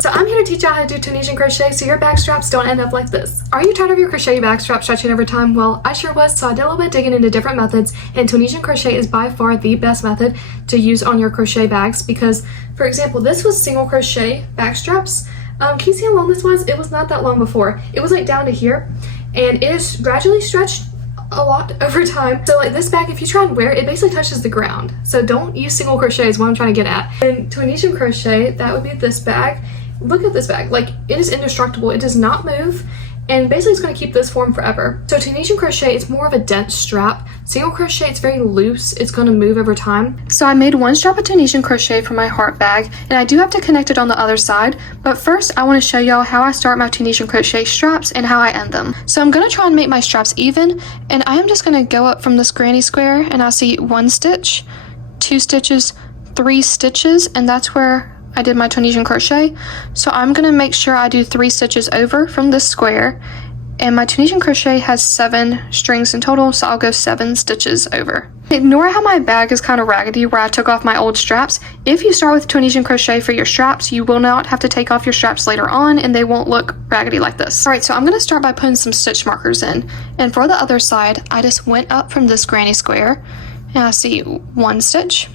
So I'm here to teach you how to do Tunisian crochet so your bag straps don't end up like this. Are you tired of your crochet bag strap stretching over time? Well, I sure was, so I did a little bit digging into different methods, and Tunisian crochet is by far the best method to use on your crochet bags because, for example, this was single crochet bag straps. Can you see how long this was? It was not that long before. It was like down to here, and it is gradually stretched a lot over time. So like this bag, if you try and wear it, it basically touches the ground. So don't use single crochet is what I'm trying to get at. And Tunisian crochet, that would be this bag. Look at this bag, like it is indestructible, it does not move, and basically it's going to keep this form forever. So Tunisian crochet, it's more of a dense strap. Single crochet, it's very loose, it's going to move over time. So I made one strap of Tunisian crochet for my heart bag, and I do have to connect it on the other side, but first I want to show y'all how I start my Tunisian crochet straps and how I end them. So I'm going to try and make my straps even, and I am just going to go up from this granny square, and I see 1 stitch, 2 stitches, 3 stitches, and that's where I did my Tunisian crochet. So I'm going to make sure I do 3 stitches over from this square, and my Tunisian crochet has 7 strings in total, so I'll go 7 stitches over. Ignore how my bag is kind of raggedy where I took off my old straps. If you start with Tunisian crochet for your straps, you will not have to take off your straps later on, and they won't look raggedy like this. Alright, so I'm going to start by putting some stitch markers in, and for the other side I just went up from this granny square, and I see 1 stitch,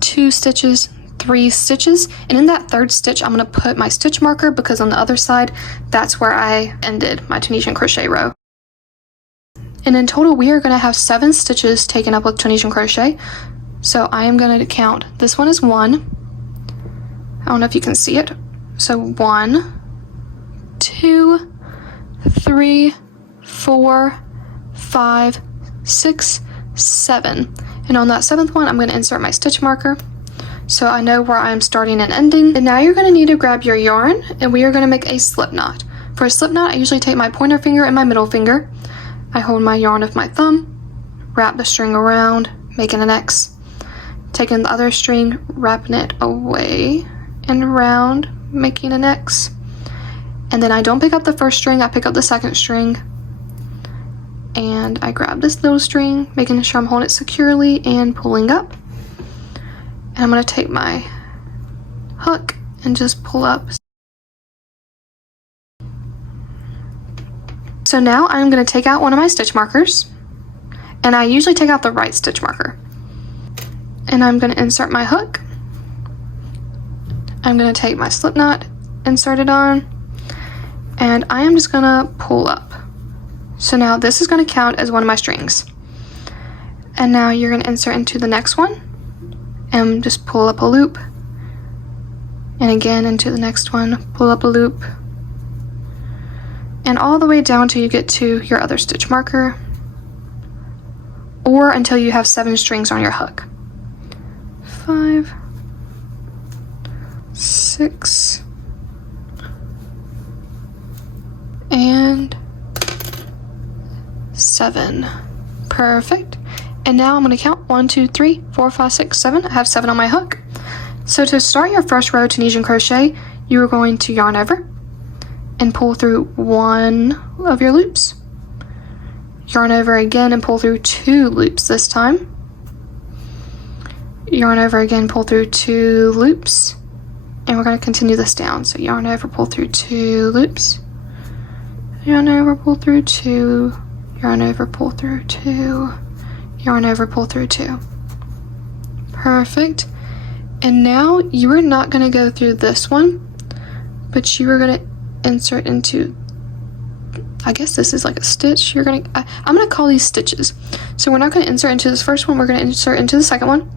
2 stitches, 3 stitches, and in that 3rd stitch I'm going to put my stitch marker because on the other side that's where I ended my Tunisian crochet row. And in total we are going to have 7 stitches taken up with Tunisian crochet. So I am going to count. This one is 1. I don't know if you can see it. So 1, 2, 3, 4, 5, 6, 7. And on that 7th one I'm going to insert my stitch marker, so I know where I'm starting and ending. And now you're going to need to grab your yarn, and we are going to make a slip knot. For a slip knot, I usually take my pointer finger and my middle finger. I hold my yarn with my thumb, wrap the string around, making an X. Taking the other string, wrapping it away and around, making an X. And then I don't pick up the first string, I pick up the 2nd string. And I grab this little string, making sure I'm holding it securely and pulling up. And I'm going to take my hook and just pull up. So now I'm going to take out one of my stitch markers, and I usually take out the right stitch marker. And I'm going to insert my hook. I'm going to take my slip knot, insert it on, and I am just going to pull up. So now this is going to count as one of my strings. And now you're going to insert into the next one and just pull up a loop, and again into the next one, pull up a loop, and all the way down till you get to your other stitch marker, or until you have 7 strings on your hook. 5, 6, and 7. Perfect. And now I'm going to count 1, 2, 3, 4, 5, 6, 7. I have 7 on my hook. So to start your first row of Tunisian crochet, you are going to yarn over and pull through 1 of your loops. Yarn over again and pull through 2 loops this time. Yarn over again, pull through 2 loops. And we're going to continue this down. So yarn over, pull through 2 loops. Yarn over, pull through 2. Yarn over, pull through 2. Yarn over, pull through 2. Perfect. And now you are not going to go through this one, but you are going to insert into, I guess this is like a stitch. I'm going to call these stitches. So we're not going to insert into this first one, we're going to insert into the second one.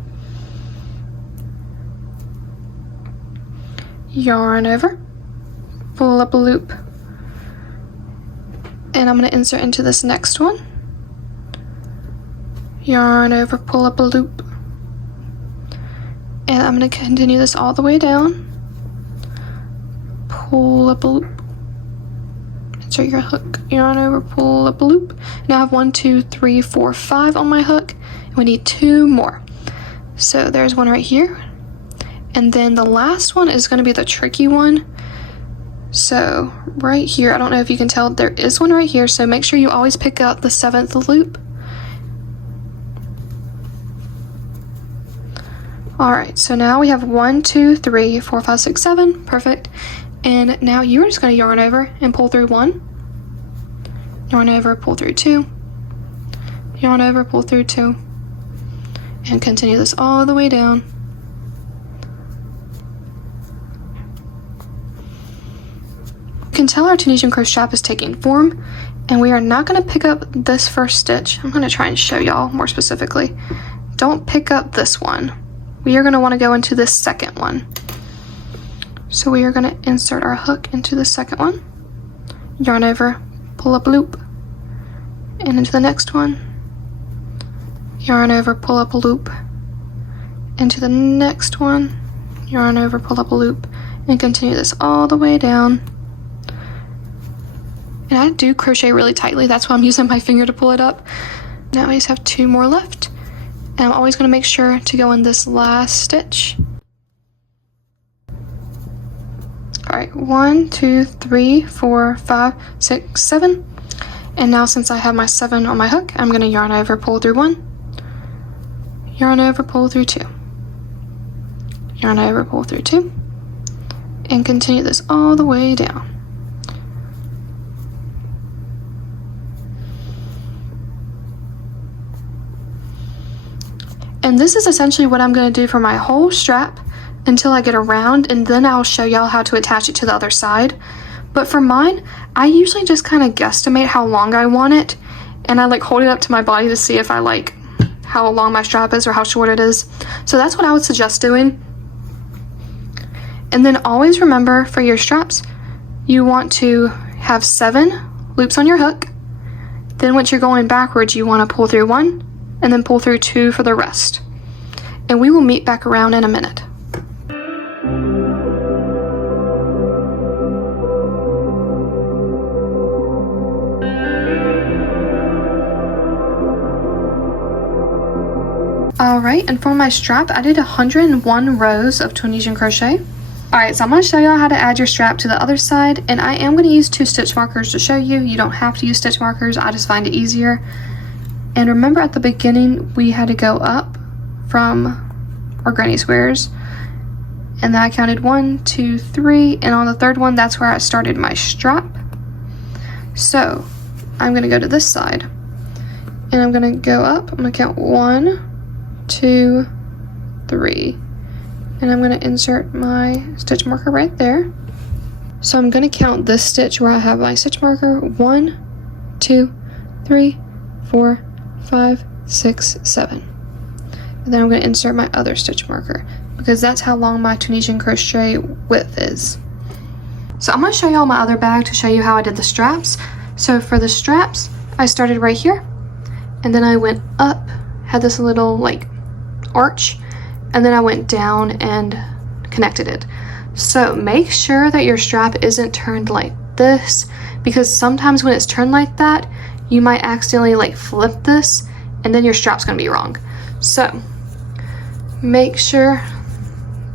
Yarn over, pull up a loop, and I'm going to insert into this next one. Yarn over, pull up a loop, and I'm going to continue this all the way down. Pull up a loop, insert your hook, yarn over, pull up a loop. Now I have 1, 2, 3, 4, 5 on my hook, and we need 2 more. So there's one right here, and then the last one is going to be the tricky one. So right here, I don't know if you can tell, there is one right here, so make sure you always pick up the 7th loop. All right, so now we have 1, 2, 3, 4, 5, 6, 7, perfect. And now you're just gonna yarn over and pull through 1, yarn over, pull through 2, yarn over, pull through 2, and continue this all the way down. You can tell our Tunisian crochet strap is taking form, and we are not gonna pick up this first stitch. I'm gonna try and show y'all more specifically. Don't pick up this one. We are gonna wanna go into this second one. So we are gonna insert our hook into the second one, yarn over, pull up a loop, and into the next one, yarn over, pull up a loop, into the next one, yarn over, pull up a loop, and continue this all the way down. And I do crochet really tightly, that's why I'm using my finger to pull it up. Now I just have 2 more left. And I'm always gonna make sure to go in this last stitch. All right, 1, 2, 3, 4, 5, 6, 7. And now since I have my 7 on my hook, I'm gonna yarn over, pull through 1, yarn over, pull through 2, yarn over, pull through 2, and continue this all the way down. And this is essentially what I'm going to do for my whole strap until I get around, and then I'll show y'all how to attach it to the other side. But for mine, I usually just kind of guesstimate how long I want it, and I like hold it up to my body to see if I like how long my strap is or how short it is. So that's what I would suggest doing. And then always remember for your straps, you want to have 7 loops on your hook. Then once you're going backwards, you want to pull through 1 and then pull through 2 for the rest. And we will meet back around in a minute. Alright, and for my strap, I did 101 rows of Tunisian crochet. Alright, so I'm going to show y'all how to add your strap to the other side, and I am going to use 2 stitch markers to show you. You don't have to use stitch markers, I just find it easier. And remember at the beginning, we had to go up from our granny squares. And then I counted 1, 2, 3, and on the 3rd one, that's where I started my strap. So I'm gonna go to this side, and I'm gonna go up, I'm gonna count 1, 2, 3, and I'm gonna insert my stitch marker right there. So I'm gonna count this stitch where I have my stitch marker, 1, 2, 3, 4, 5, 6, 7. And then I'm going to insert my other stitch marker because that's how long my Tunisian crochet width is. So I'm going to show y'all my other bag to show you how I did the straps. So for the straps, I started right here, and then I went up, had this little like arch, and then I went down and connected it. So make sure that your strap isn't turned like this, because sometimes when it's turned like that, you might accidentally like flip this and then your strap's gonna be wrong. So make sure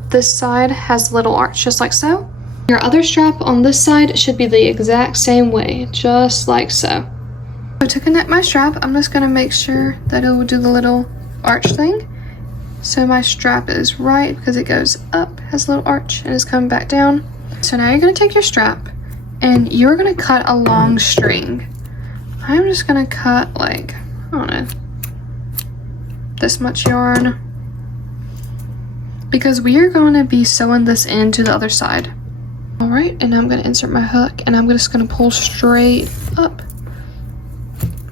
this side has a little arch just like so. Your other strap on this side should be the exact same way, just like so. So to connect my strap, I'm just gonna make sure that it will do the little arch thing. So my strap is right because it goes up, has a little arch, and is coming back down. So now you're gonna take your strap and you're gonna cut a long string. I'm just gonna cut like, I don't know, this much yarn, because we are going to be sewing this into the other side. All right, and I'm gonna insert my hook, and I'm just gonna pull straight up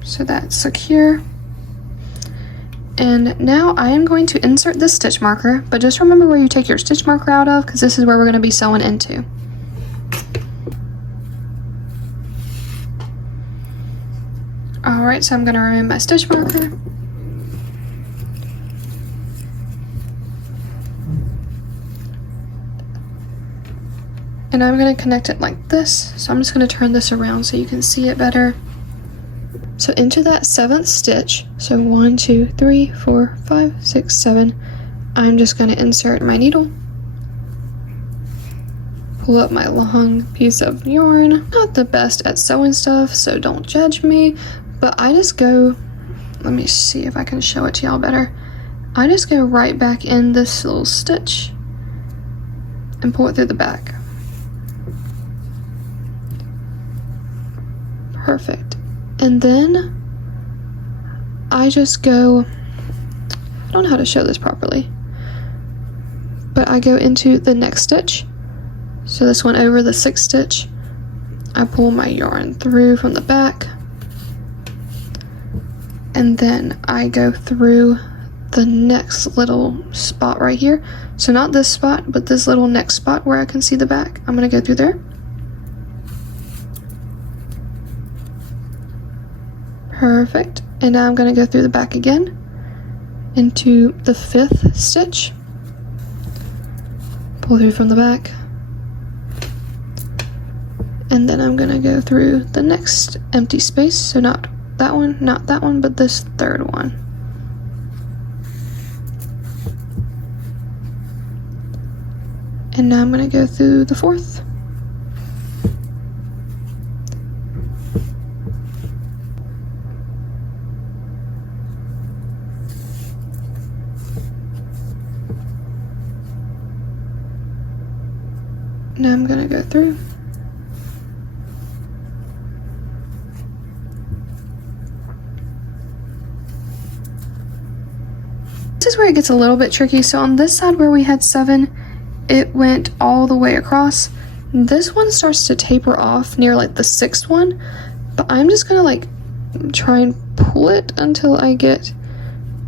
so that's secure. And now I am going to insert this stitch marker, but just remember where you take your stitch marker out of, because this is where we're gonna be sewing into. Alright, so I'm going to remove my stitch marker. And I'm going to connect it like this. So I'm just going to turn this around so you can see it better. So into that 7th stitch, so 1, 2, 3, 4, 5, 6, 7, I'm just going to insert my needle. Pull up my long piece of yarn. Not the best at sewing stuff, so don't judge me. But I just go, let me see if I can show it to y'all better. I just go right back in this little stitch and pull it through the back. Perfect. And then I just go, I don't know how to show this properly, but I go into the next stitch. So this one over the 6th stitch, I pull my yarn through from the back, and then I go through the next little spot right here. So not this spot, but this little next spot where I can see the back. I'm gonna go through there. Perfect. And now I'm gonna go through the back again into the 5th stitch. Pull through from the back. And then I'm gonna go through the next empty space. So not that one, but this 3rd one. And now I'm gonna go through the 4th. Now I'm gonna go through. This is where it gets a little bit tricky. So on this side where we had 7, it went all the way across. This one starts to taper off near like the 6th one, but I'm just gonna like try and pull it until I get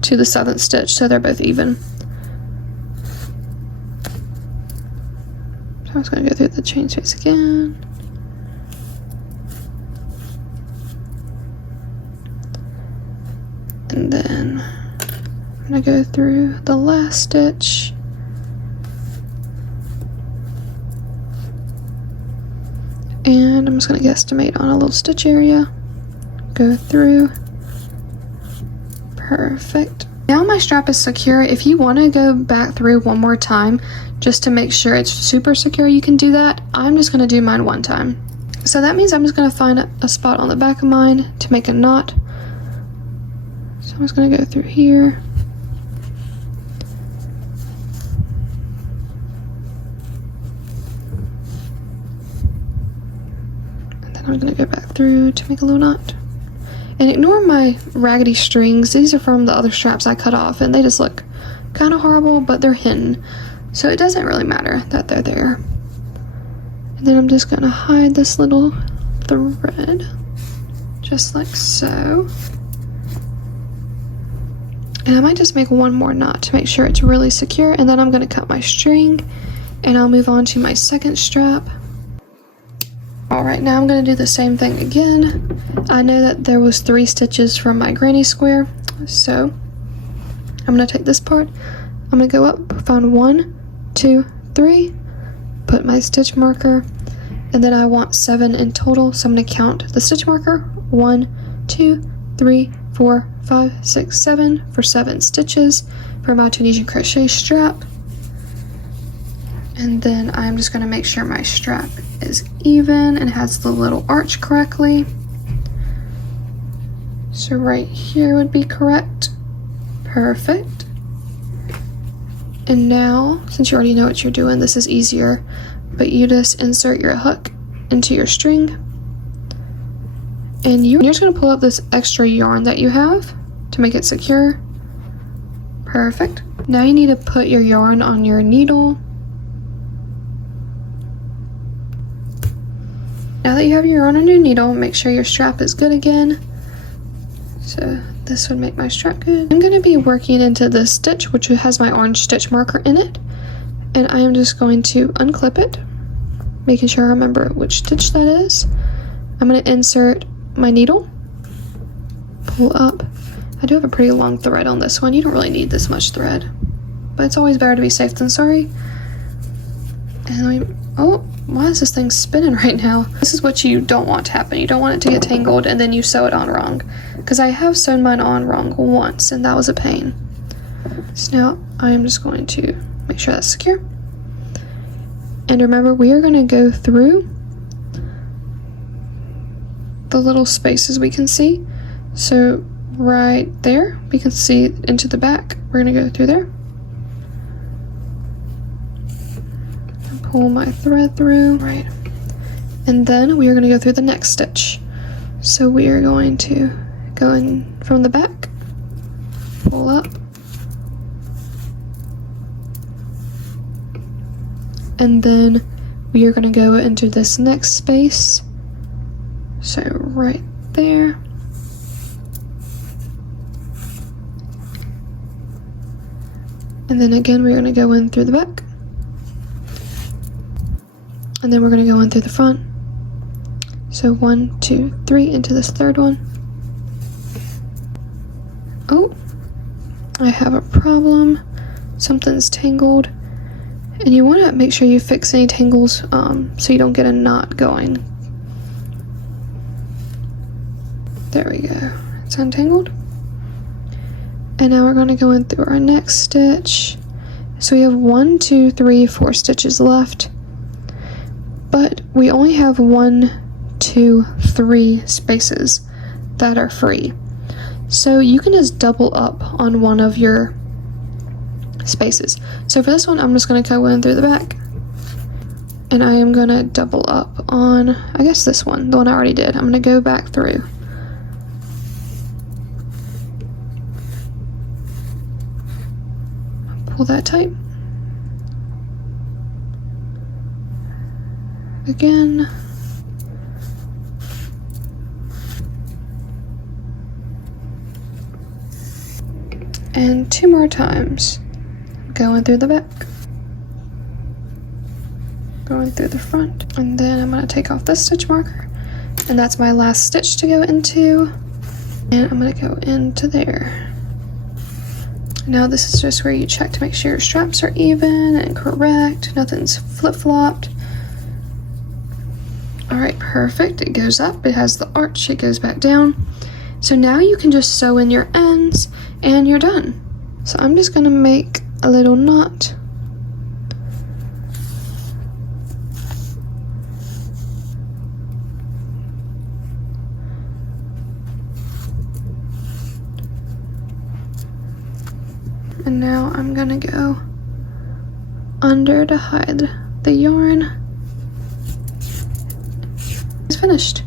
to the 7th stitch so they're both even. So I'm just gonna go through the chain space again. And then I'm gonna go through the last stitch. And I'm just gonna guesstimate on a little stitch area. Go through. Perfect. Now my strap is secure. If you want to go back through one more time just to make sure it's super secure, you can do that. I'm just gonna do mine one time. So that means I'm just gonna find a spot on the back of mine to make a knot. So I'm just gonna go through here. I'm gonna go back through to make a little knot. And ignore my raggedy strings. These are from the other straps I cut off and they just look kind of horrible, but they're hidden. So it doesn't really matter that they're there. And then I'm just gonna hide this little thread, just like so. And I might just make one more knot to make sure it's really secure, and then I'm gonna cut my string and I'll move on to my 2nd strap. Alright, now I'm going to do the same thing again. I know that there was 3 stitches from my granny square, so I'm going to take this part, I'm going to go up, find 1, 2, 3, put my stitch marker, and then I want 7 in total, so I'm going to count the stitch marker, 1, 2, 3, 4, 5, 6, 7 for 7 stitches for my Tunisian crochet strap. And then I'm just going to make sure my strap is even and has the little arch correctly. So right here would be correct. Perfect. And now, since you already know what you're doing, this is easier, but you just insert your hook into your string, and you're just going to pull up this extra yarn that you have to make it secure. Perfect. Now you need to put your yarn on your needle. Now that you have your yarn on your needle, make sure your strap is good again. So this would make my strap good. I'm going to be working into this stitch, which has my orange stitch marker in it. And I am just going to unclip it, making sure I remember which stitch that is. I'm going to insert my needle, pull up. I do have a pretty long thread on this one. You don't really need this much thread, but it's always better to be safe than sorry. And oh, why is this thing spinning right now? This is what you don't want to happen. You don't want it to get tangled and then you sew it on wrong. Because I have sewn mine on wrong once and that was a pain. So now I am just going to make sure that's secure. And remember, we are going to go through the little spaces we can see. So right there. We can see into the back. We're gonna go through there. Pull my thread through, right. And then we are gonna go through the next stitch. So we are going to go in from the back, pull up, and then we are gonna go into this next space. So right there. And then again, we're gonna go in through the back. And then we're gonna go in through the front. So 1, 2, 3 into this third one. Oh, I have a problem. Something's tangled. And you wanna make sure you fix any tangles so you don't get a knot going. There we go, it's untangled. And now we're gonna go in through our next stitch. So we have 1, 2, 3, 4 stitches left. But we only have 1, 2, 3 spaces that are free. So you can just double up on one of your spaces. So for this one, I'm just gonna go in through the back. And I am gonna double up on, I guess this one, the one I already did. I'm gonna go back through. Pull that tight. Again. And 2 more times. Going through the back. Going through the front. And then I'm gonna take off this stitch marker. And that's my last stitch to go into. And I'm gonna go into there. Now this is just where you check to make sure your straps are even and correct, nothing's flip-flopped. All right, perfect, it goes up, it has the arch, it goes back down. So now you can just sew in your ends and you're done. So I'm just gonna make a little knot. And now I'm gonna go under to hide the yarn. It's finished.